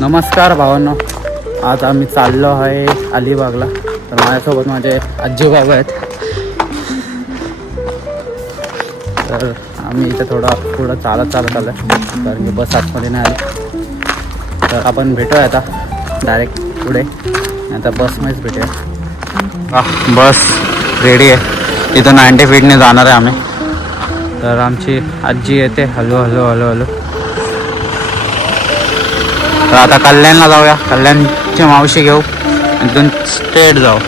नमस्कार भावांनो, आज आम्ही चाललो आहे अलिबागला. तर माझ्यासोबत माझे आजी बाबा आहेत. तर आम्ही इथे थोडं चालत आलो कारण की बस आतमध्ये नाही आली. तर आपण भेटूया आता डायरेक्ट पुढे, आता बसमध्येच भेटूया. बस रेडी आहे, इथं 90 फीटने जाणार आहे आम्ही. तर आमची आजी येते हळू. तर आता कल्याणला जाऊया, कल्याणची मावशी घेऊ आणि तिथून स्ट्रेट जाऊ.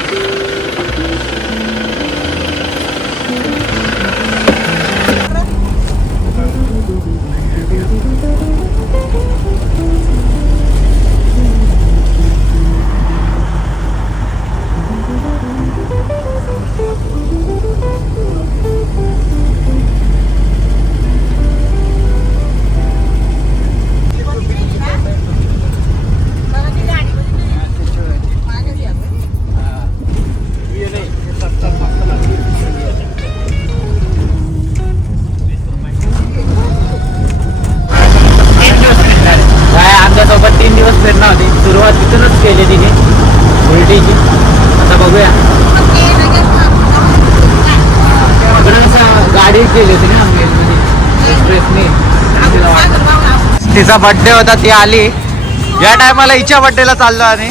आमच्यासोबत 3 दिवस फिरणं होती. सुरुवात तिथूनच केली तिने उलटीची. आता बघूया, गाडी केली होती ना एक्सप्रेसने. तिचा बड्डे होता, ती आली. या टायमाला हिच्या बड्डेला चाललो आणि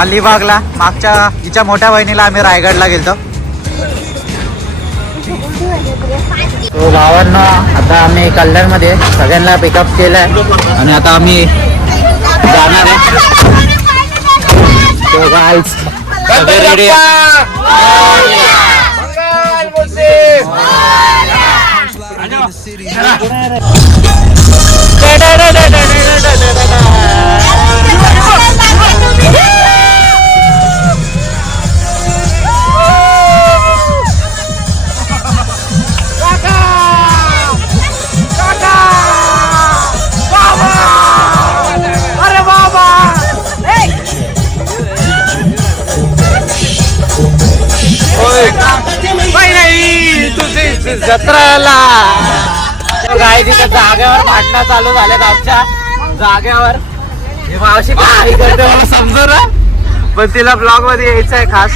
अलिबागला. मागच्या हिच्या मोठ्या बहिणीला आम्ही रायगडला गेलतो. तो भावांना आता आम्ही कल्याणमध्ये सगळ्यांना पिकअप केलंय आणि आता आम्ही जाणार आहे. तो गाईज सगळे रेडी जत्राला. गाय तिथं जागेवर भांडणं चालू झाल्यात आमच्या जागेवर. हे मावशी काय करते मला समजू ना, पण तिला ब्लॉग मध्ये यायचं आहे खास.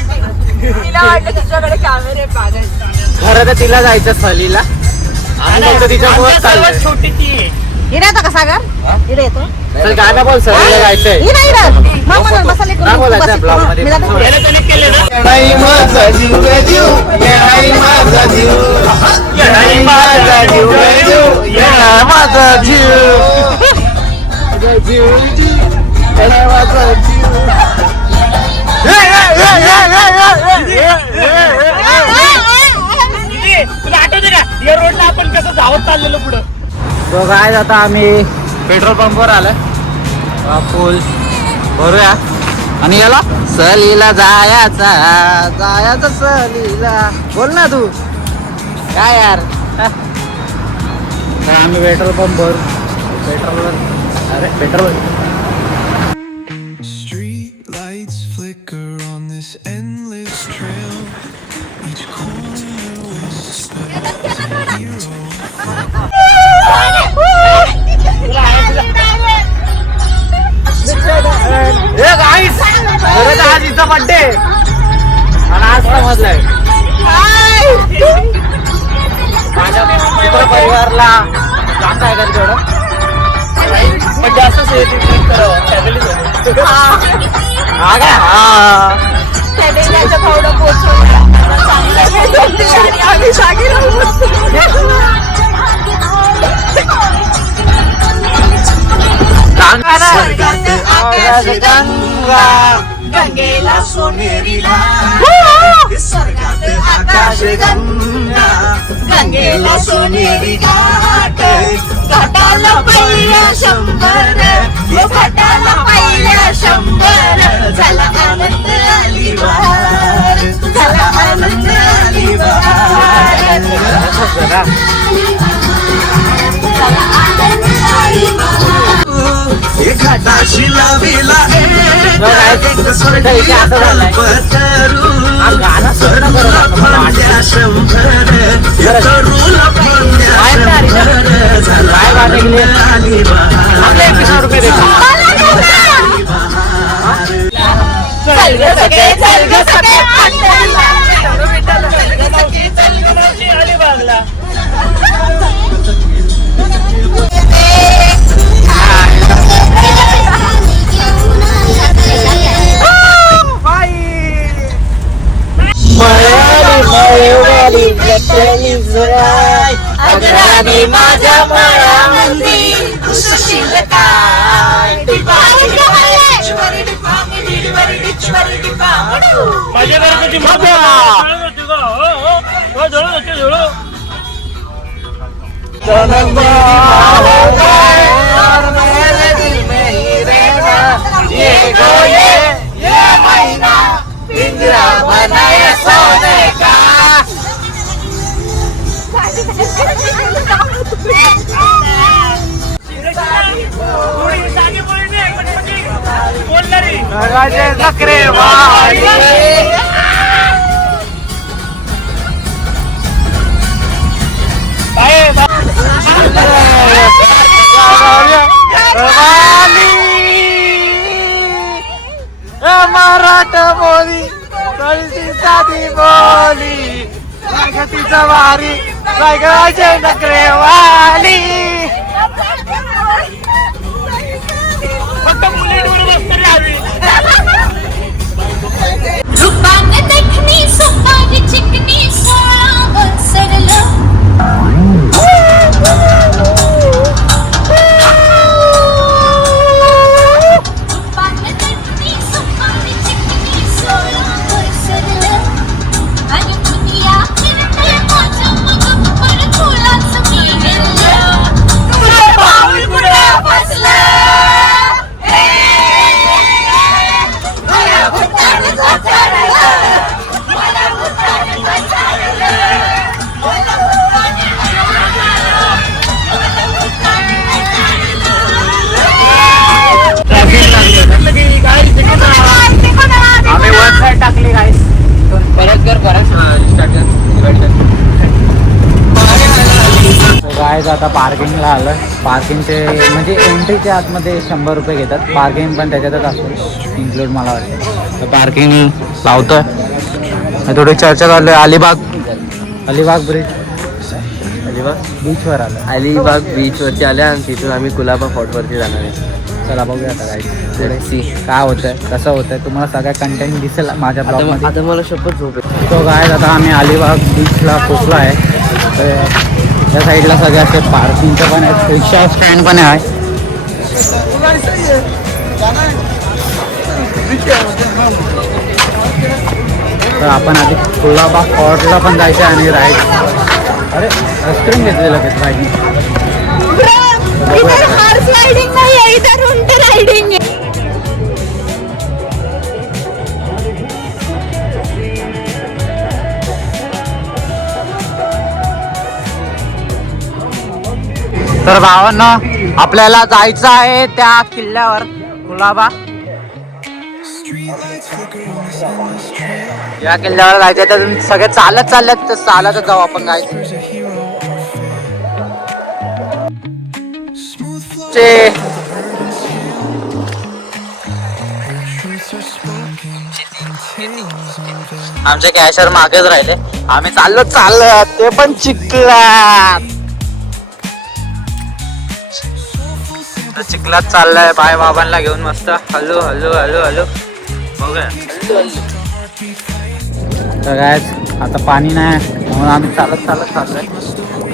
खरं तर तिला जायचं सहलीला. तिच्या छोटी ती येतो का सागर? येतो. चल गाणं बोल, सहलीला जायचंय. काय बोलायचं ब्लॉग मध्ये? नाही माझा जीव जीव, नाही माझा जीव, नाही माझा जीव जीव, माझा जीव, माझा जीव माझा जीव. तुला आठवते का या रोडला आपण कसं धावत चाललेलो पुढं? तो काय आता आम्ही पेट्रोल पंपवर आलं. फुल भरूया आणि याला सहलीला जायचं सहलीला. बोल ना तू काय यार. तर आम्ही पेट्रोल पंपवर petrol Street lights flicker on this endless trail. Each corner whispers a hero. आज हिचा बड्डे आणि आज समजलंय माझ्या मित्र परिवारला जाता आहे का तेवढं म्हणजे असं सेलिब्रेट करावं फॅमिली सोबत. हा काय गंगेला सोनेरीला स्वर्गात आकाश गंगा, गंगेला सोनेरी घाट, घाटाला पहिल्या 100, घाटाला पहिल्या 100. झाला आनंद अलिबाग, झाला आनंद अलिबाग, झाला आनंद अलिबाग. घाटाशी लाविला ₹100 ग सखे, चल ग सखे, पंढरीला. अलिबागला. अगराने माझ्या मळ्यामध्ये खुशशील काय. माझ्या घरची मजा होती का? हो जळून होते जळू. मराठा बोली साधी बोली तिचा वारी सायकलाचे नखरेवाली. फक्त बुलेटवर बसतरी हवी. रूपाने देखणी सुपारी चिकनी 16 वसरलं. रूपाने देखणी सुपारी चिकनी 16 वसरलं. आणि दुनिया फिरते माझ्या मग पर फुलाचं मी गेलं. तुझं पाऊल कुठं बसलं. आम्ही वन साईड टाकली गाईस. परत कर गाईज आता पार्किंगला आलं. पार्किंगचे म्हणजे एंट्रीच्या आतमध्ये 100 रुपये घेतात. पार्किंग पण त्याच्यातच असतं इन्क्लूड मला वाटतं. तर पार्किंग लावतोय. थोडी चर्चा चालू आहे. अलिबाग ब्रिज बीचवर आलं. अलिबाग बीचवरती आले आणि तिथून आम्ही कुलाबा फोर्टवरती जाणार आहे. चला बघूया आता गाईज काय होतंय कसं होतंय. तुम्हाला सगळ्या कंटेंट दिसेल माझ्या ब्लॉगमध्ये. आता मला शपथ झोप येते. तो गाईज आता आम्ही अलिबाग बीचला पोचलो आहे. तर त्या साईडला सगळे असे पार्किंगचं पण आहे. रिक्षा स्टँड पण आहे. तर आपण आधी कुलाबा फोर्टला पण जायचं आणि राईड. अरे आईस्क्रीम घेतलेलं लगेच राईड. हॉर्स रायडिंग नाही आहे, इधर उंट रायडिंग आहे. तर भावांनो आपल्याला जायचं आहे त्या किल्ल्यावर कुलाबा. या किल्ल्यावर जायचं तर सगळे चालत चालल्यात. तर चालतच जाऊ आपण जायचं. आमचे कॅशर मागेच राहिले. आम्ही चाललो ते पण चिखलात. चिखलात चाललाय बाय बाबांना घेऊन मस्त. हॅलो हॅलो हॅलो हॅलो बघूया. तर काय आता पाणी नाही म्हणून आम्ही चालत चाललोय.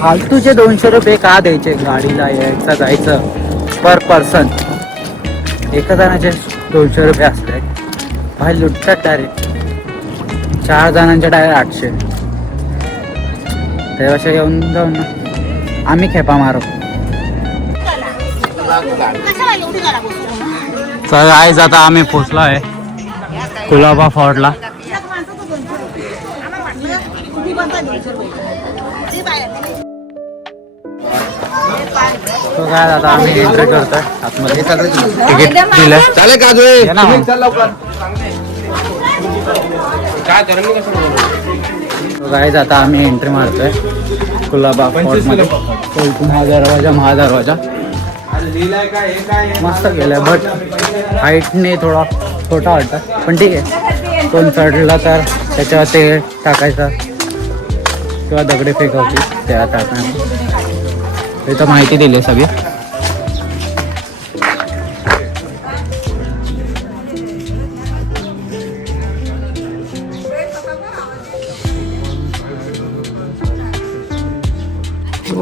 फालतूचे 200 रुपये का द्यायचे गाडीला यायचं जायचं पर पर्सन. एका जणाचे 200 रुपये असले भाई लुटतात डायरेक्ट. 4 जणांचे डायरेक्ट 800. त्यापेक्षा येऊन जाऊन ना आम्ही खेपा मारू. तर आज आता आम्ही पोचलो आहे कुलाबा फोर्टला. तो काय आता आम्ही एंट्री करतोय आतमध्ये. तिकीट दिलं चालेल का गाईज. आता आम्ही एंट्री मारतोय कुलाबा फोर्टमध्ये. महादरवाजा मस्त गेलाय बट हाईटने थोडा छोटा वाटतं पण ठीक आहे. कोण चढला तर त्याच्यावर ते टाकायचं किंवा दगडे फेकवतील त्या टाकण्यात. इथं माहिती दिली सगळी.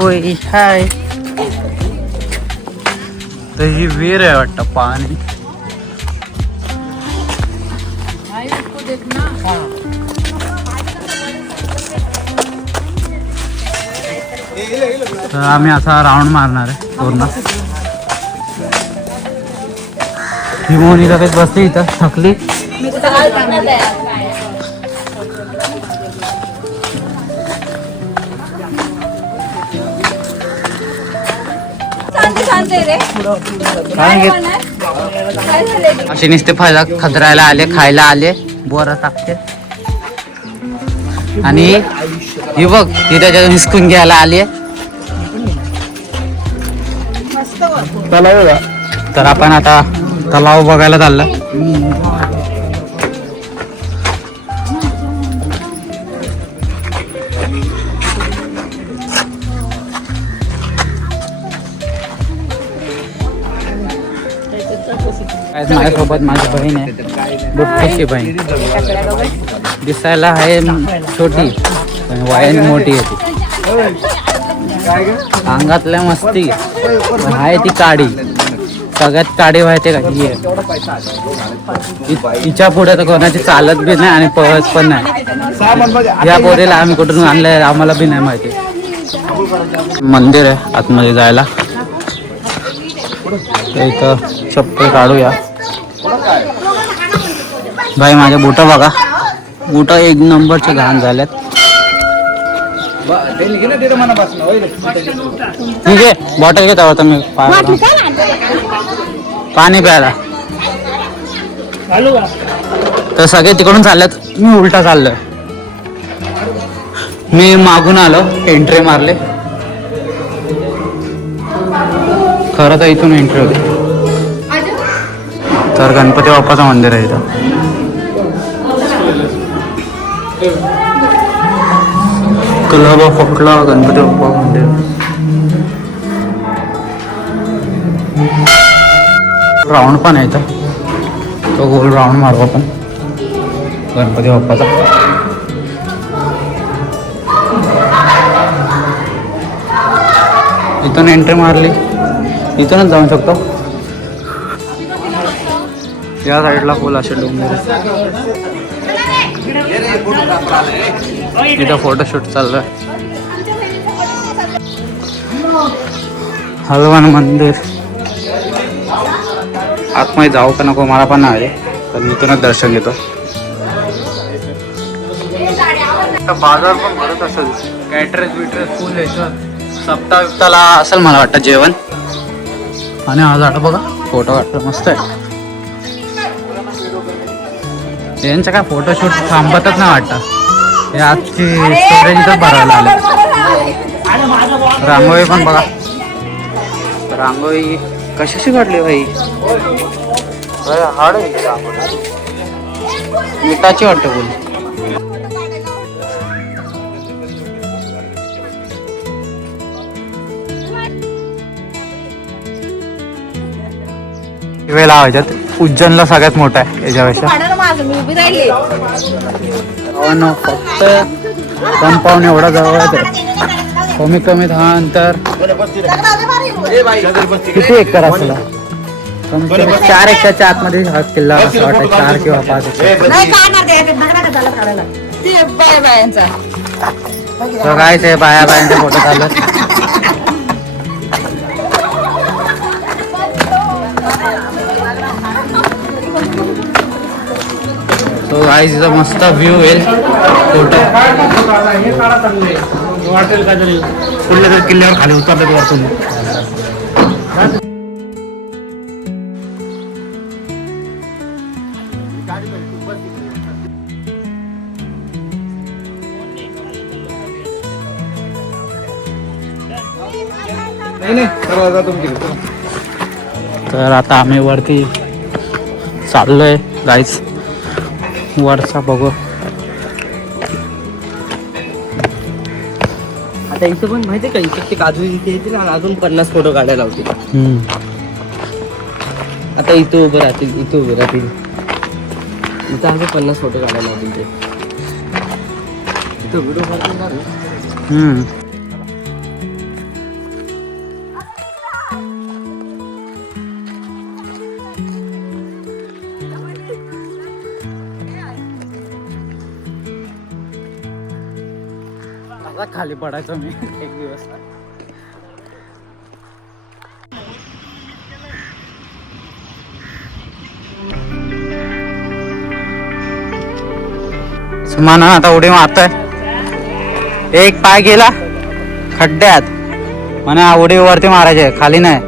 ओय हाय. तर ही विहीर आहे वाटतं पाणी. तर आम्ही असा राऊंड मारणार आहे पूर्ण. ही मोनिका काही बसली इथं थकली. अशी नुसते फळ खजरायला आले, खायला आले, बोरा टाकते. आणि ही बघ ही त्याच्यात हिसकून घ्यायला आली. तर आपण आता तलाव बघायला चाललं. माझ्यासोबत माझी बहीण आहे, बुटकीची बहीण. दिसायला आहे छोटी पण वयाने मोठी आहे ती. अंगातल्या मस्ती पण आहे ती काडी. सगळ्यात काडी व्हायचे का ही आहे. हिच्या पुढे तर कोणाची चालत बी नाही आणि पळत पण नाही. या पोरीला आम्ही कुठून आणलंय आम्हाला बी नाही माहिती. मंदिर आहे आतमध्ये जायला. इथं चप्पल काढूया. भाई माझे बुट बघा, बुट एक नंबरचे घाण झाल्यात. ठीक आहे बॉटल घेता होता मी पाणी प्यायला. तर सगळे तिकडून चालल्यात, मी उलटा चाललोय. मी मागून आलो, एंट्री मारले. खरं तर इथून एंट्री होती. तर गणपती बाप्पाचं मंदिर आहे इथं. क्लब ऑफ अकोला गणपती बाप्पा मंदिर. राऊंड पण आहे इथं, तो गोल राऊंड मारू आपण गणपती बाप्पाचा. इथून एंट्री मारली, इथूनच जाऊ शकतो. या साईडला फुल असे डोंगर. इथं फोटोशूट चाललंय. हनुमान मंदिर. आतमध्ये जाऊ का नको मला पण नाही, तर इथूनच दर्शन घेतो. बाजार पण भरत असेल, कॅटरेस बिटरेस फुल यायचं. सप्ताहाला असेल मला वाटतं जेवण. आणि आज आठ बघा फोटो काढतो मस्त आहे. यांचं काय फोटोशूट थांबतच नाही वाटतं. हे आजची स्टोरेज इथं भरायला आले. रांगोळी पण बघा, रांगोळी कशाशी काढली भाई. हाड आहे रांगोळी, मिठाची वाटतं बोल. वेळ लावायच्यात. उज्जैनला सगळ्यात मोठा आहे याच्यापेक्षा. फक्त कंपाऊंड एवढा जवळ आहे. कमीत कमी 10 अंतर किती एकर असला कमीत कमी 4 एकरच्या आतमध्ये हा किल्ला असं वाटतं. 4 किंवा 5 एकर. काय ते बाया बायांचे फोटो चालू. तो गाइस इथं मस्त व्ह्यू येईल. फोटो वाटेल का तरी कुठल्या तरी किल्ल्यावर खाली उतरलं ते वरतून. तर आता आम्ही वरती चाललोय. गाईच वरचा बघू. आता इथं पण माहितीये का, इथे ते काजू इथे येतील आणि अजून 50 फोटो काढायला होते. आता इथं उभं राहतील, इथं उभं राहतील, इथं अजून 50 फोटो काढायला होतील. ते इथं व्हिडिओ काढतील. आता खाली पडायचो मी एक दिवस. सुमाना आता उडी मारतोय. एक पाय गेला खड्ड्यात. म्हणा उडी वरती मारायचे, खाली नाही.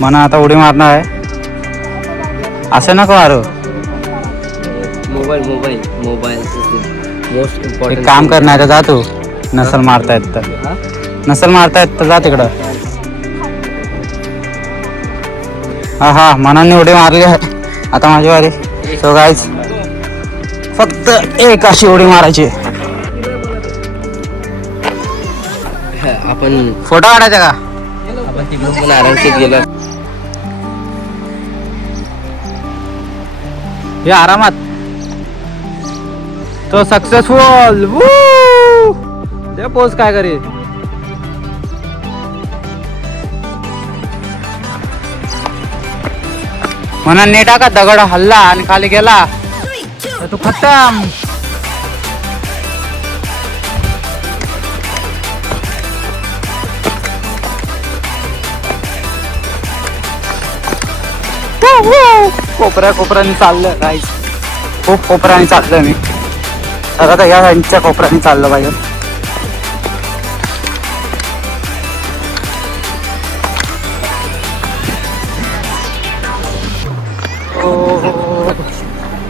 म्हणा आता उडी मारणार आहे. असं नको मारू. मोबाईल मोस्ट एक इम्पॉर्टंट काम कर, नाही तर जा तू. नसल मारतायत तर, नसल मारतायत तर जा तिकडं. हा मनाने उडी मारली आहे. आता माझी वारी. सो गाईज फक्त एक अशी उडी मारायची. आपण फोटो काढायचा का? तिकडून पण आरामशीर गेलो. हे आरामात तो सक्सेसफुल. दे पोज काय करी. म्हणा नेटा का दगड हल्ला आणि खाली गेला तर तू खतम. कोपऱ्याने चाललं गाईस. खूप कोपऱ्याने चाललं मी. तर आता या साईडच्या कोपऱ्याने चाललं पाहिजे.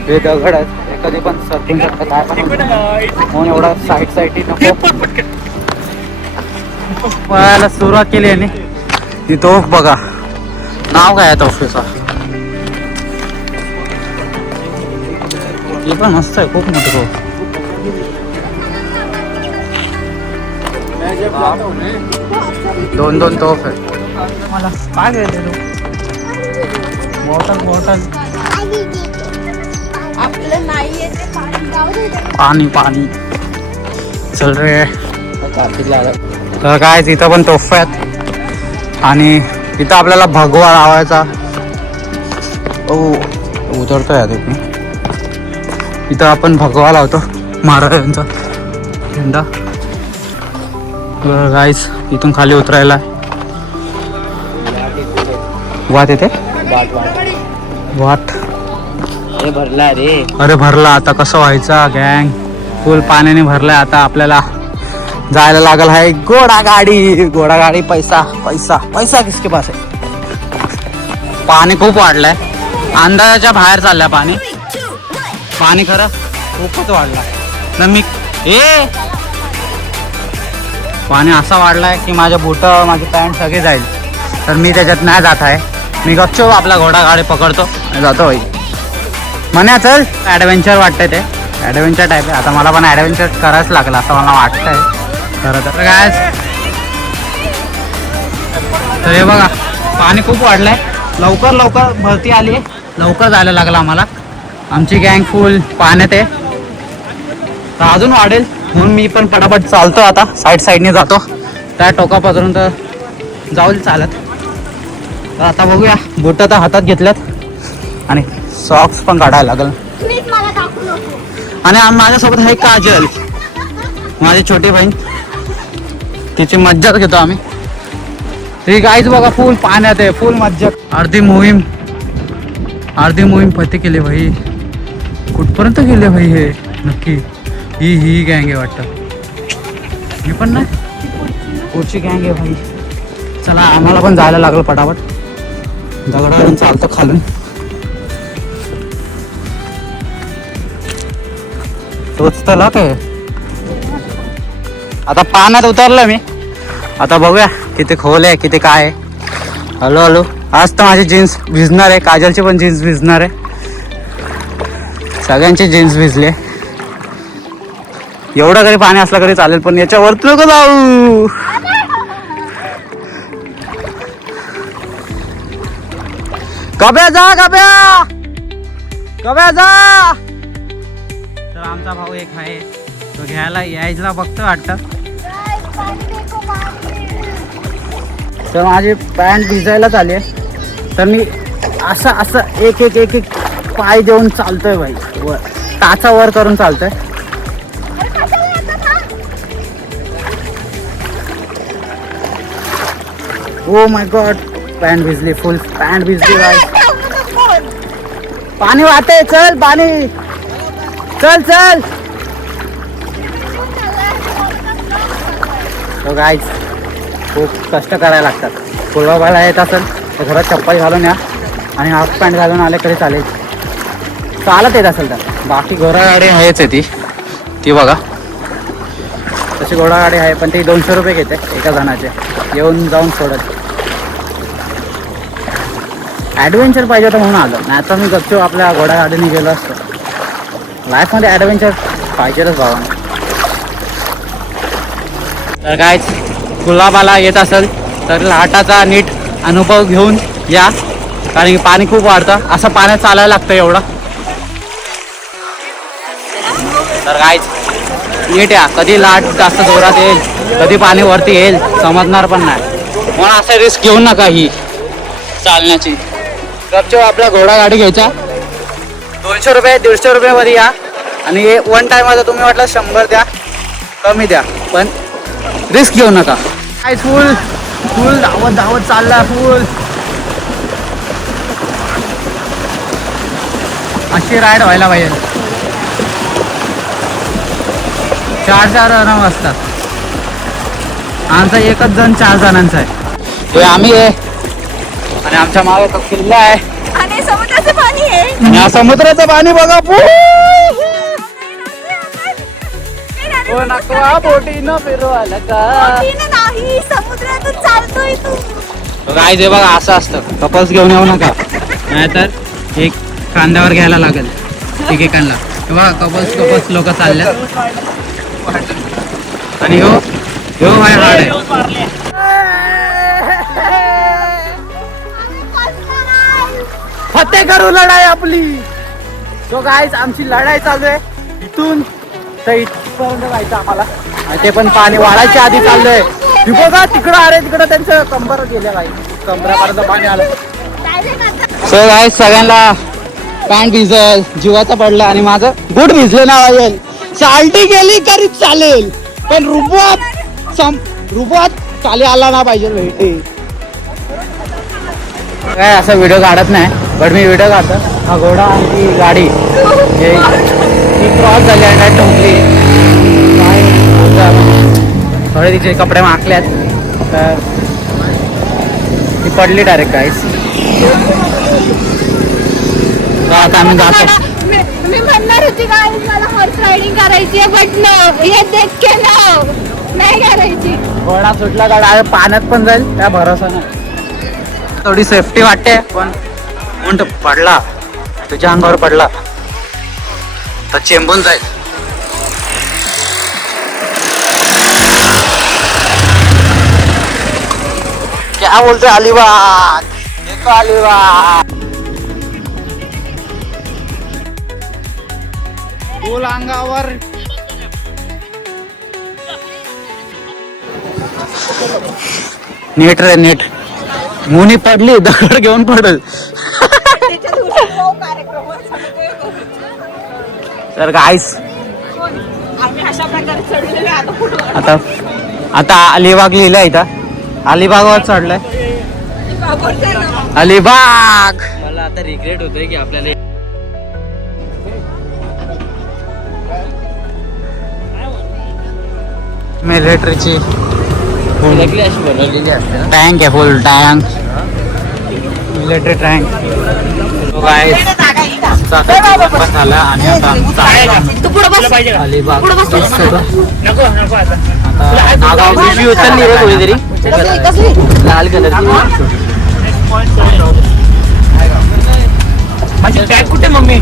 हे दगड आहेत, हे कधी पण सर्फिंग करतात काय पण म्हणून एवढा साईड नको पळायला सुरुवात केली आहे. ती तोफ बघा, नाव काय आहे तोफेचा. हे पण मस्त आहे, खूप मोठी तोफ. दोन तोफ आहे. मला काय घ्यायचं तू? बॉटल आपलं नाहीये ते पाणी जाऊ दे. पाणी चल रे. तर काय इथं पण तोफ आहेत आणि इथं आपल्याला भगवा लावायचा. उतरतोय तिथे. इथं आपण भगवा लावतो महाराजांचा झेंडा. गाईस इथून खाली उतरायला वाट येते. वाट भरला रे. अरे भरला. आता कसं व्हायचा गँग. फुल पाण्याने भरलाय. आता आपल्याला जायला लागल आहे घोडागाडी. पैसा किसके पास आहे. पाणी खूप वाढलंय. अंदाजाच्या बाहेर चाललंय पाणी खरं खूपच वाढलाय. पाणी असा वाढलाय की माझ्या बूट माझी पॅन्ट सगळे जाईल. तर मी त्याच्यात नाही जात आहे. मी गपचूप आपला घोडागाडी पकडतो आणि जातो भाई. म्हणे चल ॲडव्हेंचर वाटतंय. ते ॲडव्हेंचर टाईप आहे. आता मला पण ॲडव्हेंचर करायच लागलं असं मला वाटतंय खरं तर. काय तर हे बघा पाणी खूप वाढलंय. लवकर भरती आली आहे. लवकर जायला लागलं आम्हाला. आमची गँग फुल पाण्यात आहे. तर अजून वाढेल म्हणून मी पण पटापट चालतो. आता साईडने जातो. त्या टोकापर्यंत जाऊल चालत. तर आता बघूया. बूट तर हातात घेतल्यात आणि सॉक्स पण काढायला लागल. प्लीज मला दाखवू नको. आणि माझ्यासोबत आहे काजल, माझी छोटी बहीण. तिची मज्जाच घेतो आम्ही. ती गाईच बघा फुल पाण्यात आहे, फुल मज्जा. अर्धी मोहीम फते केली भाई. कुठपर्यंत गेले भाई हे नक्की. ही गँग आहे वाटतं. ही पण नाही, पुढची गँग आहे भाई. चला आम्हाला पण जायला लागलं पटापट. दगडावरून चालतं खालून. तोच तर काय. आता पाण्यात उतरलं मी. आता बघूया किती खोल आहे किती काय आहे. हळू आज तर माझी जीन्स भिजणार आहे. काजलची पण जीन्स भिजणार आहे. सगळ्यांचे जीन्स भिजले. एवढं जरी पाणी असलं तरी चालेल, पण याच्यावरती नको जाऊ. कब्या जा, कब्या कब्या जा. तर आमचा भाऊ एक आहे, तो घ्यायला यायला बघतो वाटतं. तर माझी पॅन्ट भिजायलाच आली आहे, तर मी असं असं एक एक एक एक पाय देऊन चालतोय भाई, वर टाचा वर करून चालतोय. ओ माय गॉड, पॅन्ट भिजली, फुल पॅन्ट भिजली भाई. पाणी वाहते, चल पाणी, चल चल. तो गाईज खूप कष्ट करायला लागतात. फुलबाबाला येत असेल तर घरात चप्पल घालून या आणि हाफ पॅन्ट घालून आले तरी चालेल, चालत येत असेल तर. बाकी घोडागाडी आहेच आहे ती बघा, तशी घोडागाडी आहे, पण ती 200 रुपये घेते एका जणाचे, येऊन जाऊन सोडत. ॲडव्हेंचर पाहिजे होतं म्हणून आलं, नाही तर मी गपचूप आपल्या घोडागाडीने गेलो असतो. लाईफमध्ये ॲडव्हेंचर पाहिजेच भावाने. तर काय कुलाबाला येत असेल तर लाटाचा नीट अनुभव घेऊन या, कारण की पाणी खूप वाढतं, असं पाण्यात चालायला लागतं एवढं. तर काय नीट या, कधी लाट जास्त जोरात येईल, कधी पाणी वरती येईल समजणार पण नाही, म्हणून असं रिस्क घेऊ नका ही चालण्याची. गपचूप आपल्या घोडागाडी घ्यायच्या, 200 रुपये 150 रुपयामध्ये या, आणि वन टाईममध्ये तुम्ही वाटलं 100 द्या, कमी द्या, पण रिस्क घेऊ नका. काय फुल फुल धावत धावत चालला, फुल अशी राईड व्हायला पाहिजे. 4 जण असतात, आमचा एकच जण 4 जणांचा आहे. ते आम्ही आहे आणि आमच्या मागे किल्ला आहे आणि समुद्राचं पाणी आहे. या समुद्राचं पाणी बघा. बोटीनं फिरवायला का नाही, समुद्रातून चालतोय तू. काय जे बघा असं असतं, कपल्स घेऊन येऊ नका, नाहीतर एक कांद्यावर घ्यायला लागेल एकेकांना. बघा कपल्स लोक चालल्या, आणि हो भाई हाड आहे. फतेह करू लढाई आपली. तो गाईच आमची लढाई चालू आहे, इथून तर इथपर्यंत जायचं आम्हाला, आणि ते पण पाणी वाढायच्या आधी चाललंय. बघा तिकडं, अरे तिकडं त्यांचं कंबर गेल्या बाई, कंबरापर्यंत पाणी आलं. सो गाईस सगळ्यांना पॅन्ट भिजल, जीवाचा पडला, आणि माझं बूट भिजलं ना पाहिजे. चालती गेली तरी चालेल, पण रुबात खाली आला ना पाहिजे भेटे. काय असा व्हिडिओ काढत नाही, पण मी व्हिडिओ काढतो. हा घोडा आणि ती गाडी ती क्रॉस झाली आणि काय टोकली, थोडे तिचे कपडे माखल्यात, तर ती पडली डायरेक्ट. काहीच आता आम्ही जातो. मी म्हणणार होती काय मला हॉर्स रायडिंग करायची आहे, बट नो, हे देख के ना नाही करायची. घोडा सुटला गाडा पाण्यात पण जाईल त्या भरोसा नाही. थोडी सेफ्टी वाटते, पण उंट पडला, तुझ्या अंगावर पडला तर चेंबून जाईल. क्या बोलते अलिबाग, देखो अलिबाग. फुल अंगावर नीट रे नीट, मुनी पडली दगड घेऊन पडल. तर गाईस आता अलिबाग लिहिलंय इथं, अलिबागवर चढलंय. अलिबाग. मला आता रिग्रेट होतोय की आपल्याला मिलिटरीची नकली अशी बनवलेली असते ना. टँक आहे, फुल टँक, मिलिटरी टँक. पण झाला आणि आता अलिबाग पिशवी उचलली रे कोणीतरी लाल कलरची. माझी बॅग कुठे मम्मी?